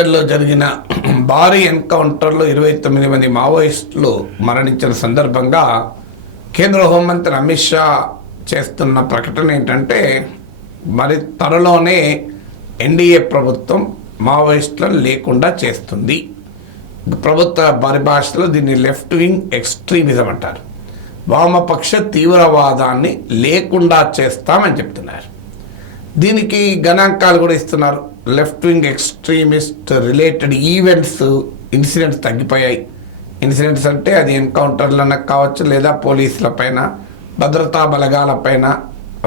ఛత్తీస్గఢ్లో జరిగిన భారీ ఎన్కౌంటర్లో 29 మంది మావోయిస్టులు మరణించిన సందర్భంగా కేంద్ర హోంమంత్రి అమిత్ షా చేస్తున్న ప్రకటన ఏంటంటే మరి త్వరలోనే ఎన్డీఏ ప్రభుత్వం మావోయిస్టులను లేకుండా చేస్తుంది. ప్రభుత్వ పరిభాషలో దీన్ని లెఫ్ట్ వింగ్ ఎక్స్ట్రీమిజం అంటారు. వామపక్ష తీవ్రవాదాన్ని లేకుండా చేస్తామని చెప్తున్నారు. దీనికి గణాంకాలు కూడా ఇస్తున్నారు. Left wing extremist related incidents తగ్గిపోయాయి. ఇన్సిడెంట్స్ అంటే అది ఎన్కౌంటర్లను కావచ్చు, లేదా పోలీసుల పైన, భద్రతా బలగాలపైన,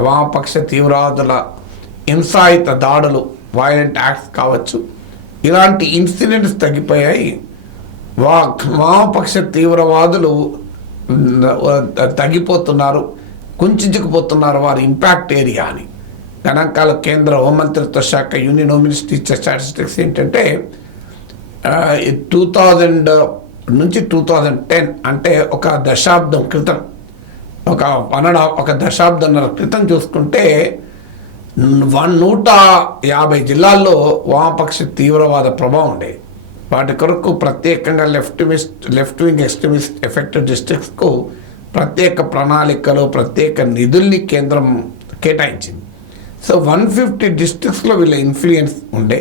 వామపక్ష తీవ్రవాదుల హింసాయుత దాడులు, వైలెంట్ యాక్ట్స్ కావచ్చు, ఇలాంటి ఇన్సిడెంట్స్ తగ్గిపోయాయి. వామపక్ష తీవ్రవాదులు తగ్గిపోతున్నారు, కుంచుకుపోతున్నారు వారి ఇంపాక్ట్ ఏరియా అని గణాంకాలు కేంద్ర హోంమంత్రిత్వ శాఖ యూనియన్ హోమ్ మినిస్ట్రీ ఇచ్చే స్టాటిస్టిక్స్ ఏంటంటే 2000 నుంచి 2010 అంటే ఒక దశాబ్దం క్రితం, ఒక దశాబ్దంన్నర క్రితం చూసుకుంటే 150 జిల్లాల్లో వామపక్ష తీవ్రవాద ప్రభావం ఉండేది. వాటి కొరకు ప్రత్యేకంగా లెఫ్ట్ వింగ్ ఎక్స్ట్రీమిస్ట్ ఎఫెక్టెడ్ డిస్ట్రిక్ట్స్కు ప్రత్యేక ప్రణాళికలు, ప్రత్యేక నిధుల్ని కేంద్రం కేటాయించింది. సో 150 డిస్ట్రిక్ట్స్లో వీళ్ళ ఇన్ఫ్లుయెన్స్ ఉండే.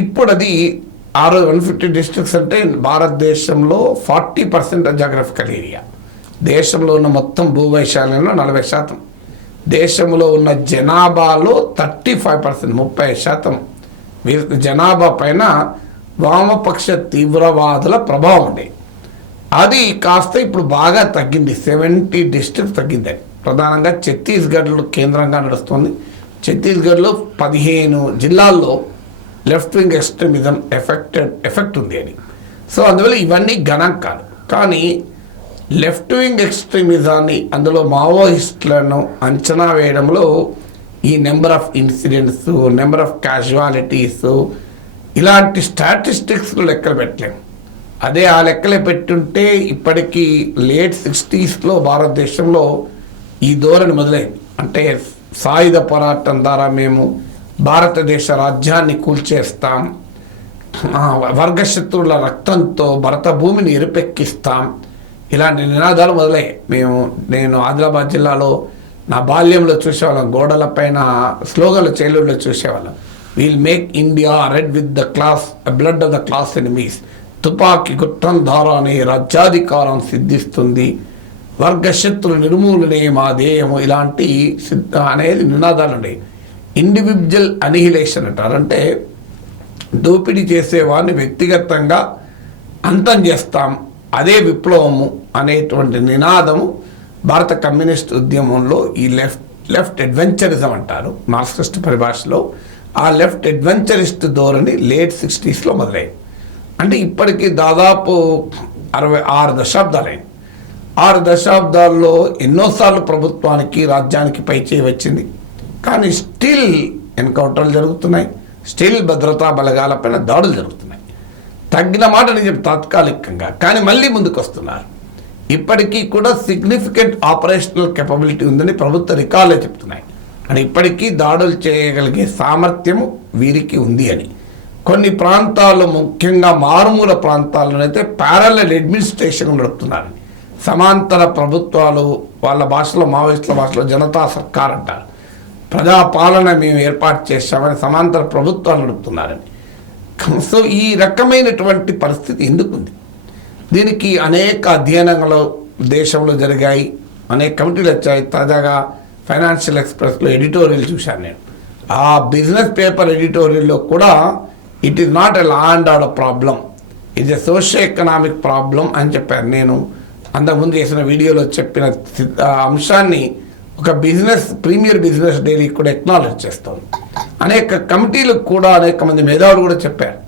ఇప్పుడు అది 150 డిస్ట్రిక్ట్స్ అంటే భారతదేశంలో 40% జాగ్రఫికల్ ఏరియా. దేశంలో ఉన్న మొత్తం భూవైశాల్యంలో 40%, దేశంలో ఉన్న జనాభాలో 35%, 30% జనాభా పైన వామపక్ష తీవ్రవాదుల ప్రభావం ఉండే. అది కాస్త ఇప్పుడు బాగా తగ్గింది, 70 డిస్ట్రిక్ట్స్ తగ్గింది. ప్రధానంగా ఛత్తీస్గఢ్లో కేంద్రంగా నడుస్తుంది. ఛత్తీస్గఢ్లో 15 జిల్లాల్లో లెఫ్ట్ వింగ్ ఎక్స్ట్రీమిజం ఎఫెక్ట్ ఉంది అని. సో అందువల్ల ఇవన్నీ గణాంకాలు. కానీ లెఫ్ట్ వింగ్ ఎక్స్ట్రీమిజాన్ని, అందులో మావోయిస్టులను అంచనా వేయడంలో ఈ number of incidents, number of casualties, ఇలాంటి స్టాటిస్టిక్స్లో లెక్కలు పెట్టలేము. అదే ఆ లెక్కలే పెట్టుంటే ఇప్పటికీ లేట్ 60s భారతదేశంలో ఈ ధోరణి మొదలైంది. అంటే సాయుధ పోరాటం ద్వారా మేము భారతదేశ రాజ్యాన్ని కూల్చేస్తాం, వర్గశత్రువుల రక్తంతో భరత భూమిని ఎరుపెక్కిస్తాం, ఇలాంటి నినాదాలు మొదలయ్యాయి. నేను ఆదిలాబాద్ జిల్లాలో నా బాల్యంలో చూసేవాళ్ళం, గోడలపైన స్లోగన్లు చేలూరులో చూసేవాళ్ళం. Will make India red with the blood of the class enemies, తుపాకీ గుట్టం ద్వారానే రాజ్యాధికారం సిద్ధిస్తుంది, వర్గశత్రు నిర్మూలనే మా ధ్యేయము, ఇలాంటి అనేది నినాదాలు ఉండేవి. ఇండివిజువల్ అనిహిలేషన్ అంటారు. అంటే దోపిడీ చేసేవాడిని వ్యక్తిగతంగా అంతం చేస్తాం, అదే విప్లవము అనేటువంటి నినాదము భారత కమ్యూనిస్ట్ ఉద్యమంలో ఈ లెఫ్ట్ అడ్వెంచరిజం అంటారు మార్క్సిస్ట్ పరిభాషలో. ఆ లెఫ్ట్ అడ్వెంచరిస్ట్ ధోరణి లేట్ 60s మొదలైంది. అంటే ఇప్పటికీ దాదాపు 66 దశాబ్దాలైంది. 6 దశాబ్దాల్లో ఎన్నోసార్లు ప్రభుత్వానికి, రాజ్యానికి పైచేయి వచ్చింది. కానీ స్టిల్ ఎన్కౌంటర్లు జరుగుతున్నాయి, స్టిల్ భద్రతా బలగాలపైన దాడులు జరుగుతున్నాయి. తగ్గిన మాట నేను తాత్కాలికంగా, కానీ మళ్ళీ ముందుకు వస్తున్నారు. ఇప్పటికీ కూడా సిగ్నిఫికెంట్ ఆపరేషనల్ కెపబిలిటీ ఉందని ప్రభుత్వ రికార్డులే చెప్తున్నాయి. అని ఇప్పటికీ దాడులు చేయగలిగే సామర్థ్యము వీరికి ఉంది అని. కొన్ని ప్రాంతాల్లో, ముఖ్యంగా మారుమూల ప్రాంతాల్లోనైతే ప్యారలల్ అడ్మినిస్ట్రేషన్ నడుపుతున్నారని, సమాంతర ప్రభుత్వాలు, వాళ్ళ భాషలో, మావోయిస్టుల భాషలో జనతా సర్కార్ అంటారు, ప్రజాపాలన మేము ఏర్పాటు చేశామని సమాంతర ప్రభుత్వాలు నడుపుతున్నారని. సో ఈ రకమైనటువంటి పరిస్థితి ఎందుకుంది? దీనికి అనేక అధ్యయనాలు దేశంలో జరిగాయి, అనేక కమిటీలు వచ్చాయి. తాజాగా ఫైనాన్షియల్ ఎక్స్ప్రెస్లో ఎడిటోరియల్ చూశాను నేను. ఆ బిజినెస్ పేపర్ ఎడిటోరియల్లో కూడా it is not a law and order problem, it a socio economic problem అని చెప్పారు. నేను అంతకుముందు చేసిన వీడియోలో చెప్పిన అంశాన్ని ఒక ప్రీమియర్ బిజినెస్ డైరీ కూడా ఎక్నాలెడ్జ్ చేస్తుంది. అనేక కమిటీలు కూడా, అనేక మంది మేధావులు కూడా చెప్పారు.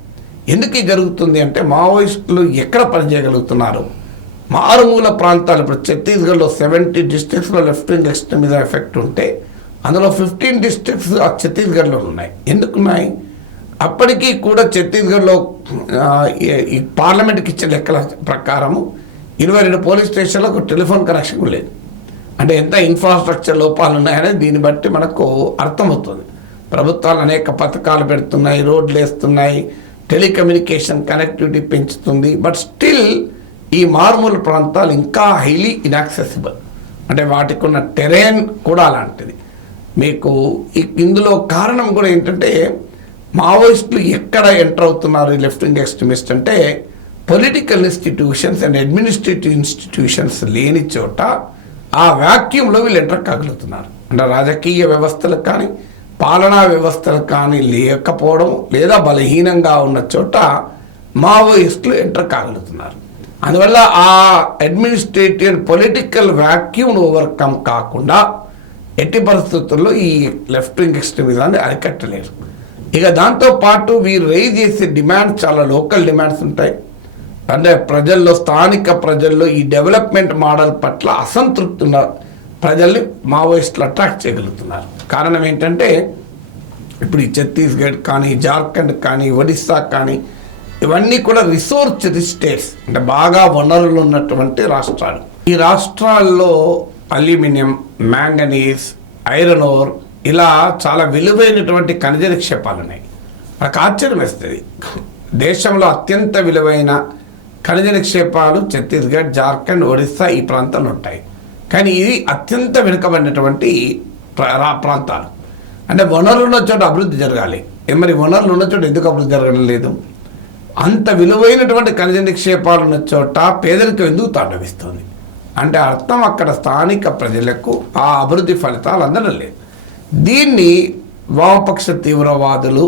ఎందుకు ఇది జరుగుతుంది అంటే, మావోయిస్టులు ఎక్కడ పనిచేయగలుగుతున్నారు? మారుమూల ప్రాంతాలు, ఇప్పుడు ఛత్తీస్గఢ్లో 70 డిస్ట్రిక్ట్స్లో లెఫ్ట్ వింగ్ ఎక్స్ట్రీమిజం ఎఫెక్ట్ ఉంటే అందులో 15 డిస్ట్రిక్ట్స్ ఛత్తీస్గఢ్లో ఉన్నాయి. ఎందుకున్నాయి? అప్పటికీ కూడా ఛత్తీస్గఢ్లో ఈ పార్లమెంట్కి ఇచ్చే లెక్కల ప్రకారము 22 పోలీస్ స్టేషన్లకు టెలిఫోన్ కనెక్షన్ లేదు. అంటే ఎంత ఇన్ఫ్రాస్ట్రక్చర్ లోపాలు ఉన్నాయనేది దీన్ని బట్టి మనకు అర్థమవుతుంది. ప్రభుత్వాలు అనేక పథకాలు పెడుతున్నాయి, రోడ్లు వేస్తున్నాయి, టెలికమ్యూనికేషన్ కనెక్టివిటీ పెంచుతుంది. బట్ స్టిల్ ఈ మారుమూల ప్రాంతాలు ఇంకా హైలీ ఇన్యాక్సెసిబుల్. అంటే వాటికి ఉన్న టెరెన్ కూడా అలాంటిది. మీకు ఇందులో కారణం కూడా ఏంటంటే మావోయిస్టులు ఎక్కడ ఎంటర్ అవుతున్నారు ఈ లెఫ్ట్ వింగ్ ఎక్స్ట్రీమిస్ట్ అంటే political institutions and administrative institutions లేని చోట ఆ వ్యాక్యూమ్లో వీళ్ళు ఎంటర్ కాగలుగుతున్నారు. అంటే రాజకీయ వ్యవస్థలకు కానీ పాలనా వ్యవస్థలకు కానీ లేకపోవడం లేదా బలహీనంగా ఉన్న చోట మావోయిస్టులు ఎంటర్ కాగలుగుతున్నారు. అందువల్ల ఆ అడ్మినిస్ట్రేటివ్ పొలిటికల్ వ్యాక్యూమ్ను ఓవర్కమ్ కాకుండా ఎట్టి పరిస్థితుల్లో ఈ లెఫ్ట్ వింగ్ ఎక్స్ట్రీమిజాన్ని అరికట్టలేరు. ఇక దాంతోపాటు వీరు రైజ్ చేసే డిమాండ్స్ చాలా లోకల్ డిమాండ్స్ ఉంటాయి. అంటే ప్రజల్లో, స్థానిక ప్రజల్లో ఈ డెవలప్మెంట్ మోడల్ పట్ల అసంతృప్తి ఉన్న ప్రజల్ని మావోయిస్టులు అట్రాక్ట్ చేయగలుగుతున్నారు. కారణం ఏంటంటే ఇప్పుడు ఈ ఛత్తీస్గఢ్ కానీ, జార్ఖండ్ కానీ, ఒడిస్సా కానీ ఇవన్నీ కూడా రిసోర్స్ రిచ్ స్టేట్స్, అంటే బాగా వనరులు ఉన్నటువంటి రాష్ట్రాలు. ఈ రాష్ట్రాల్లో అల్యూమినియం, మ్యాంగనీస్, ఐరన్ ఓర్ ఇలా చాలా విలువైనటువంటి ఖనిజ నిక్షేపాలు ఉన్నాయి. నాకు ఆశ్చర్యం వేస్తుంది. దేశంలో అత్యంత విలువైన ఖనిజ నిక్షేపాలు ఛత్తీస్గఢ్, జార్ఖండ్, ఒడిస్సా ఈ ప్రాంతాల్లో ఉంటాయి. కానీ ఇది అత్యంత వెనుకబడినటువంటి ప్రాంతాలు. అంటే వనరులు ఉన్న చోట అభివృద్ధి జరగాలి. మరి వనరులు ఉన్న చోట ఎందుకు అభివృద్ధి జరగడం లేదు? అంత విలువైనటువంటి ఖనిజ నిక్షేపాలు ఉన్న చోట పేదరికం ఎందుకు తాండవిస్తుంది అంటే అర్థం అక్కడ స్థానిక ప్రజలకు ఆ అభివృద్ధి ఫలితాలు అందడం లేదు. దీన్ని వామపక్ష తీవ్రవాదులు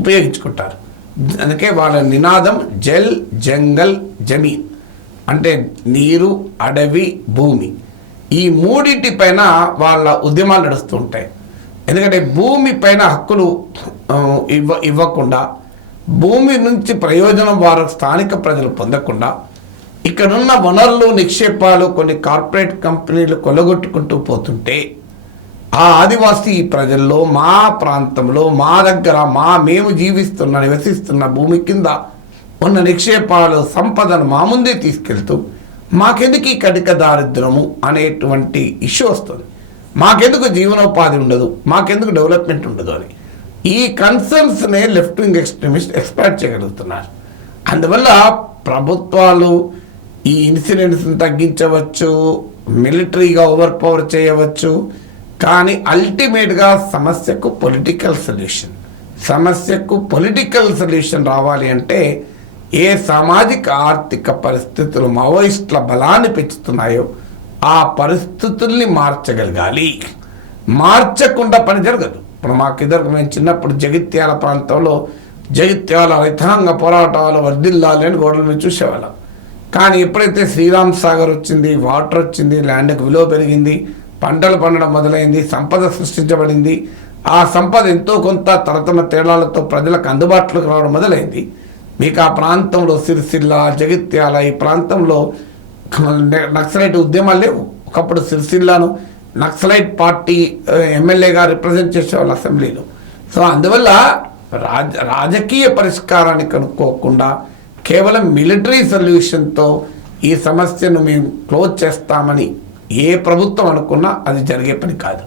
ఉపయోగించుకుంటారు. అందుకే వాళ్ళ నినాదం జల్, జంగల్, జమీన్, అంటే నీరు, అడవి, భూమి. ఈ మూడింటి పైన వాళ్ళ ఉద్యమాలు నడుస్తూ ఉంటాయి. ఎందుకంటే భూమి పైన హక్కులు ఇవ్వకుండా, భూమి నుంచి ప్రయోజనం వారు స్థానిక ప్రజలు పొందకుండా, ఇక్కడున్న వనరులు, నిక్షేపాలు కొన్ని కార్పొరేట్ కంపెనీలు కొలగొట్టుకుంటూ పోతుంటే ఆ ఆదివాసీ ప్రజల్లో, మా ప్రాంతంలో, మా దగ్గర, మేము నివసిస్తున్న భూమి కింద ఉన్న నిక్షేపాలు, సంపదను మా ముందే తీసుకెళ్తూ మాకెందుకు ఈ కటిక దారిద్రము అనేటువంటి ఇష్యూ వస్తుంది. మాకెందుకు జీవనోపాధి ఉండదు, మాకెందుకు డెవలప్మెంట్ ఉండదు అని ఈ కన్సర్న్స్నే లెఫ్ట్ వింగ్ ఎక్స్ట్రీమిస్ట్ ఎక్స్ప్లాయిట్ చేయగలుగుతున్నారు. అందువల్ల ప్రభుత్వాలు ఈ ఇన్సిడెంట్స్ని తగ్గించవచ్చు, మిలిటరీగా ఓవర్ పవర్ చేయవచ్చు, కానీ అల్టిమేట్గా సమస్యకు పొలిటికల్ సొల్యూషన్ రావాలి అంటే ఏ సామాజిక ఆర్థిక పరిస్థితులు మావోయిస్టుల బలాన్ని పెంచుతున్నాయో ఆ పరిస్థితుల్ని మార్చగలగాలి. మార్చకుండా పని జరగదు. ఇప్పుడు మేము చిన్నప్పుడు జగిత్యాల ప్రాంతంలో రైతాంగ పోరాటాలు వర్ధిల్లాలి అని గోడల మీద చూసేవాళ్ళం. కానీ ఎప్పుడైతే శ్రీరామ్ సాగర్ వచ్చింది, వాటర్ వచ్చింది, ల్యాండ్కి విలువ పెరిగింది, పంటలు పండడం మొదలైంది, సంపద సృష్టించబడింది, ఆ సంపద ఎంతో కొంత తరతమ తేడాలతో ప్రజలకు అందుబాటులోకి రావడం మొదలైంది. మీకు ఆ ప్రాంతంలో సిరిసిల్ల, జగిత్యాల ఈ ప్రాంతంలో నక్సలైట్ ఉద్యమాలు లేవు. ఒకప్పుడు సిరిసిల్లాను నక్సలైట్ పార్టీ ఎమ్మెల్యేగా రిప్రజెంట్ చేసేవాళ్ళు అసెంబ్లీలో. సో అందువల్ల రాజకీయ పరిష్కారాన్ని కనుక్కోకుండా కేవలం మిలిటరీ సొల్యూషన్తో ఈ సమస్యను మేము క్లోజ్ చేస్తామని ఏ ప్రభుత్వం అనుకున్నా అది జరిగే పని కాదు.